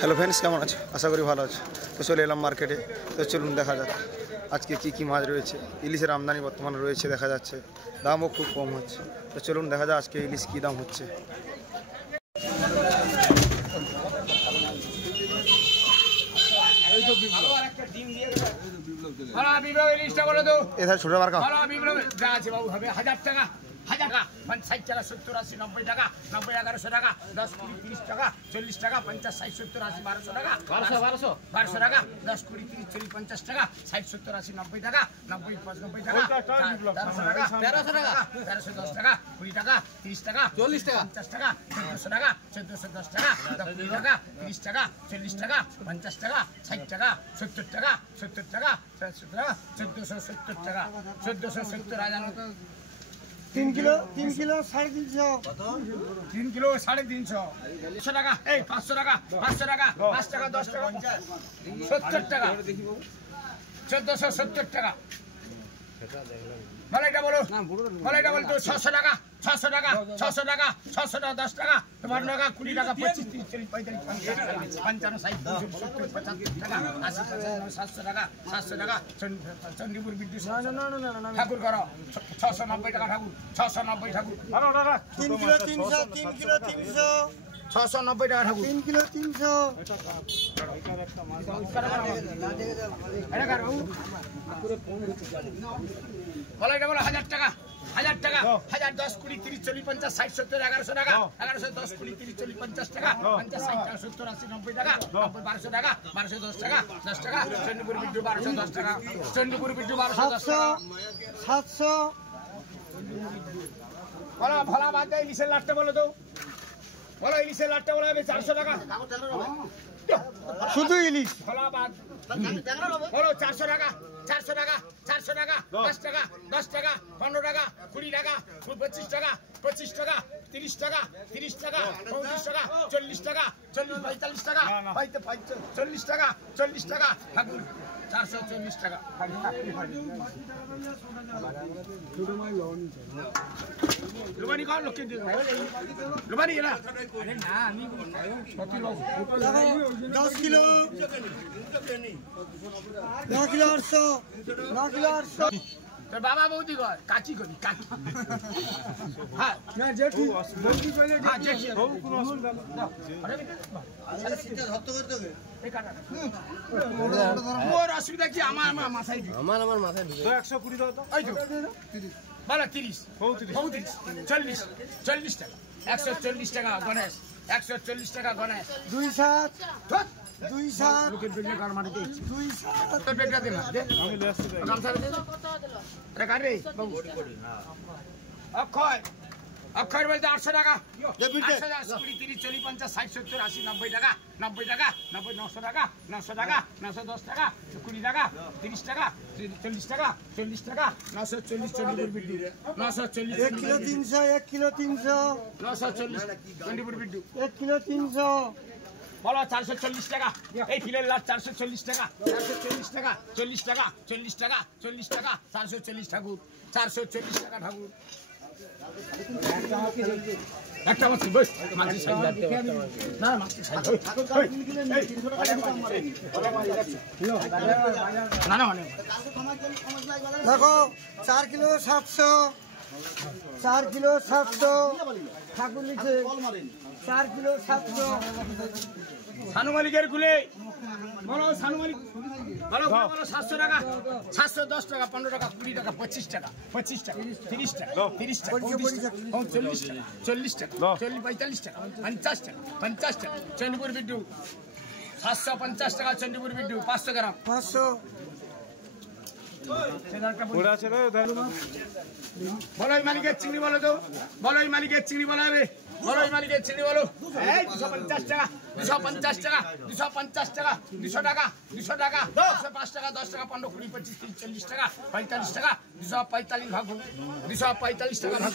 Hello friends, কেমন আছে? আশা করি ভালো আছে। তো চলে এলাম মার্কেটে। তো চলুন দেখা যাক আজকে কি মাছ রয়েছে। ইলিশের আমদানি বর্তমানে রয়েছে, দেখা যাচ্ছে দামও খুব কম হচ্ছে। তো চলুন দেখা যাক আজকে ইলিশ কী দাম হচ্ছে। এধারে ছোট মার্কা 1000 টাকা 60 টাকা 70 80 90 টাকা 90 1100 টাকা 10 20 30 টাকা 40 টাকা 50 60 70 80 1200 টাকা 1200 টাকা 10 20 30 40 50 টাকা 60 70 80 90 টাকা 90 95 টাকা 1300 টাকা 1310 টাকা 20 টাকা 30 টাকা 40 টাকা 50 টাকা 1400 টাকা 1410 টাকা 20 টাকা 30 টাকা 40 টাকা 50 টাকা 60 টাকা 70 টাকা 70 টাকা 1470 টাকা 1470 হাজার 3 কিলো 3.5 3 কিলো 3.5 টাকা 500 টাকা 500 টাকা 5 টাকা 10 টাকা 70 টাকা 1470 টাকা মালাইটা বলো 600 টাকা 600 টাকা 600 টাকা 600 টাকা 10 টাকা 12 টাকা 20 টাকা 25 30 40 45 50 55 60 70 টাকা 80 700 টাকা 700 টাকা চন্ডীপুর বিদ্যুৎ ঠাকুর করো 690 টাকা ঠাকুর 690 ঠাকুর 3 কিলো 300 690 টাকা ঠাকুর 3 কিলো 300 মালাইটা বলো 1000 টাকা 1000 টাকা 1000 10 20 30 40 50 60 70 1100 টাকা 1100 10 20 30 40 50 টাকা 50 60 টাকা 70 80 90 টাকা 90 1200 টাকা 1210 টাকা 10 টাকা চন্ডীপুর বিদ্যুৎ 1210 টাকা চন্ডীপুর বিদ্যুৎ 1210 টাকা 700 ভোলা বাদ দেয় ইলিশের লাটটা বলো তো বলো ইলিশের লাটটা বলা হবে 400 টাকা শুধু ইলিশ ভোলা বাদ বলো 400 টাকা 400 টাকা 400 টাকা 10 টাকা 10 টাকা 15 টাকা 20 টাকা 25 টাকা 25 টাকা 30 টাকা 30 টাকা 35 টাকা 40 টাকা 40 45 টাকা 40 টাকা 40 টাকা ঠাকুর 440 টাকা লুবানি কর লোকে লুবানি এরা আরে না আমি 10 কিলো 9 কিলো 800 9 কিলো 800 তোর বাবা বৌদি ঘর কাচি করি কাচি হ্যাঁ না জেঠু বৌদি কইলে হ্যাঁ জেঠি কোনো অসুবিধা না আরে সিটা ধরতে করতে হবে ওর অসুবিধা কি আমার মাথায় আমার মাথায় ঢুকে 120 দাও তো ওই তো বলো 30 35 40 40 টাকা 140 টাকা গণেশ 140 টাকা গণেশ 2 লোকের বেগে কার মারি দিয়েছি 7 তোর বেগটা দে না দে আমি লয়ে আসছি গামছা দে রে কারে বাবু অক্ষয় বলতে 800 টাকা 800 টাকা 20 30 40 50 60 70 80 90 টাকা 90 টাকা 90 900 টাকা 900 টাকা 910 টাকা 20 টাকা 30 টাকা 40 টাকা 40 টাকা 940 চন্ডীপুর বিদ্যুৎ 940 1 কিলো 300 1 কিলো 300 940 চন্ডীপুর বিদ্যুৎ 1 কিলো 300 বলো 440 টাকা এই ফিলের লাট 440 টাকা 440 টাকা 40 টাকা 40 টাকা 40 টাকা 440 ঠাকুর 440 টাকা ঠাকুর একটা মাছ বস মাছ সাইজ না মাছ সাইজ না না মানে দেখো 4 কিলো 700 4 কিলো 700 ঠাকুর লিখে 4 কিলো 700 সানু মালিকের গুলে বলো সানু মালিক বলো 700 টাকা 710 টাকা 15 টাকা 20 টাকা 25 টাকা 25 টাকা 30 টাকা 30 টাকা 40 টাকা 40 টাকা 40 45 টাকা 50 টাকা 50 টাকা চন্ডীপুর বিদ্যুৎ 750 টাকা চন্ডীপুর বিদ্যুৎ 500 গ্রাম 500 বলো মালিকের চিংড়ি বলো তো বলো মালিকের চিংড়ি বলো হবে বলো মালিকের চিংড়ি বলো এই 250 টাকা 250 টাকা 250 টাকা 200 টাকা 200 টাকা 105 টাকা 10 টাকা 15 20 25 30 40 টাকা 45 টাকা 245 ভাগ 245 টাকা ভাগ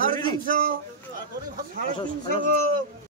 350